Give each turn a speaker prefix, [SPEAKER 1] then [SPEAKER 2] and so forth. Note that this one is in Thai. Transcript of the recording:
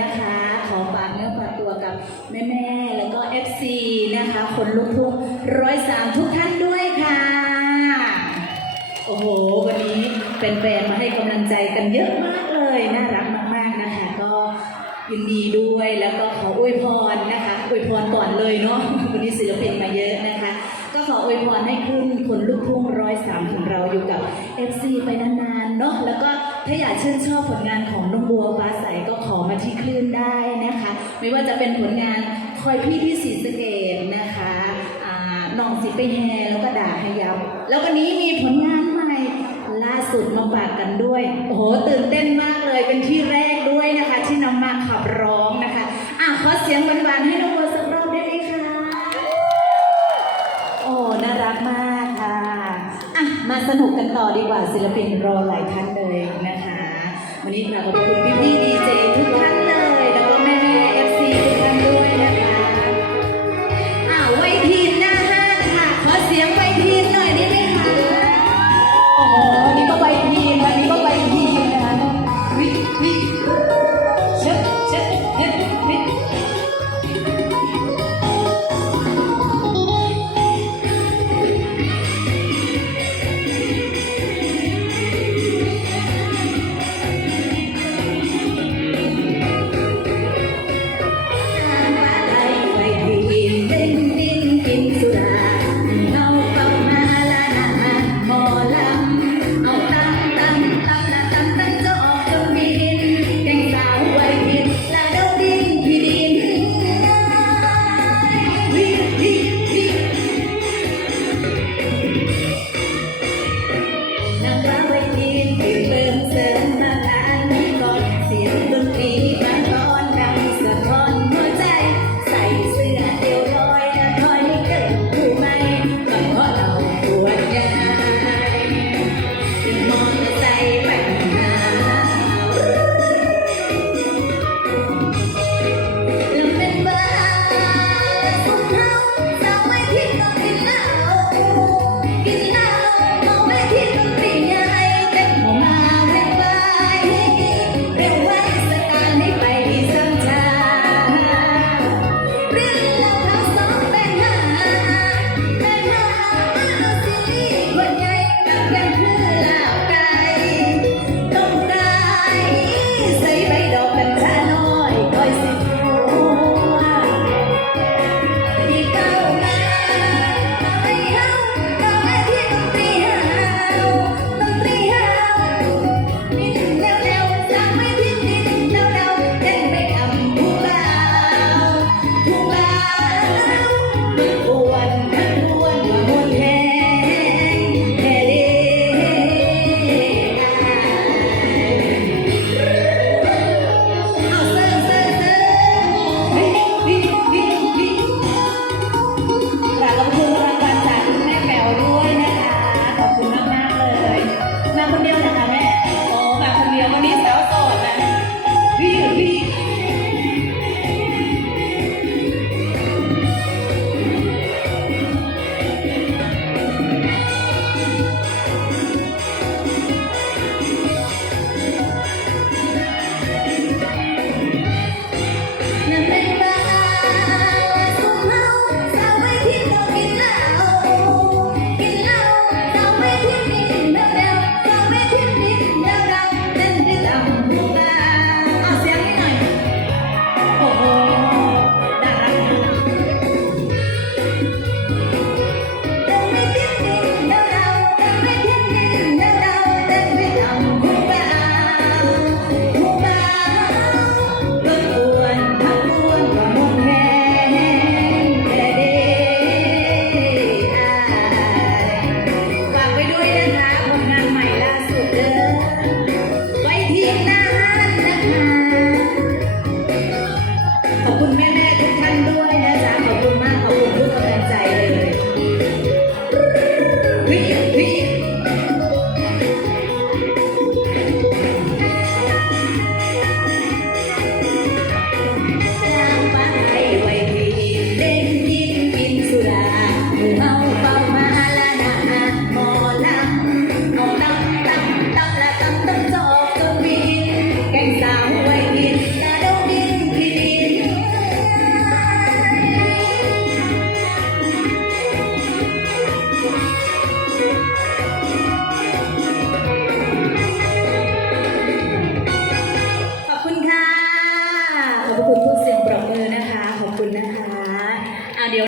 [SPEAKER 1] นะคะ ขอฝากเนื้อฝากตัวกับแม่ๆแล้วก็ FC นะคะ คนลุกทุ่งร้อยสามทุกท่านด้วยค่ะ โอ้โห วันนี้เป็นแฟนๆมาให้กำลังใจกันเยอะมากเลย น่ารักมากๆนะคะ ก็ยินดีด้วยแล้วก็ขออวยพรนะคะอวยพรก่อนเลยเนาะวันนี้ศิลปินมาเยอะนะคะ ก็ขออวยพรให้คุณคนลูกทุ่งร้อยสามของเราอยู่กับ FC ไปนานๆเนาะแล้วก็ถ้าอยากชื่นชอบผลงานของน้องบัวฟ้าใสก็ ไม่ว่าจะเป็นผลงานคอยพี่ที่ศรีสเกดนะคะน้องสิไปแฮแล้วก็ด่าให้ยับ แล้ววันนี้มีผลงานใหม่ล่าสุดมาฝากกันด้วย โอ้โห ตื่นเต้นมากเลย เป็นที่แรกด้วยนะคะ ที่นำมาขับร้องนะคะ อะขอเสียงหวานๆให้น้องบัวสักรอบได้ไหมคะ โอ้ น่ารักมากค่ะ อะ มาสนุกกันต่อดีกว่าศิลปินรอหลายท่านเลยนะคะ วันนี้กราบขอบคุณพี่ๆดีเจ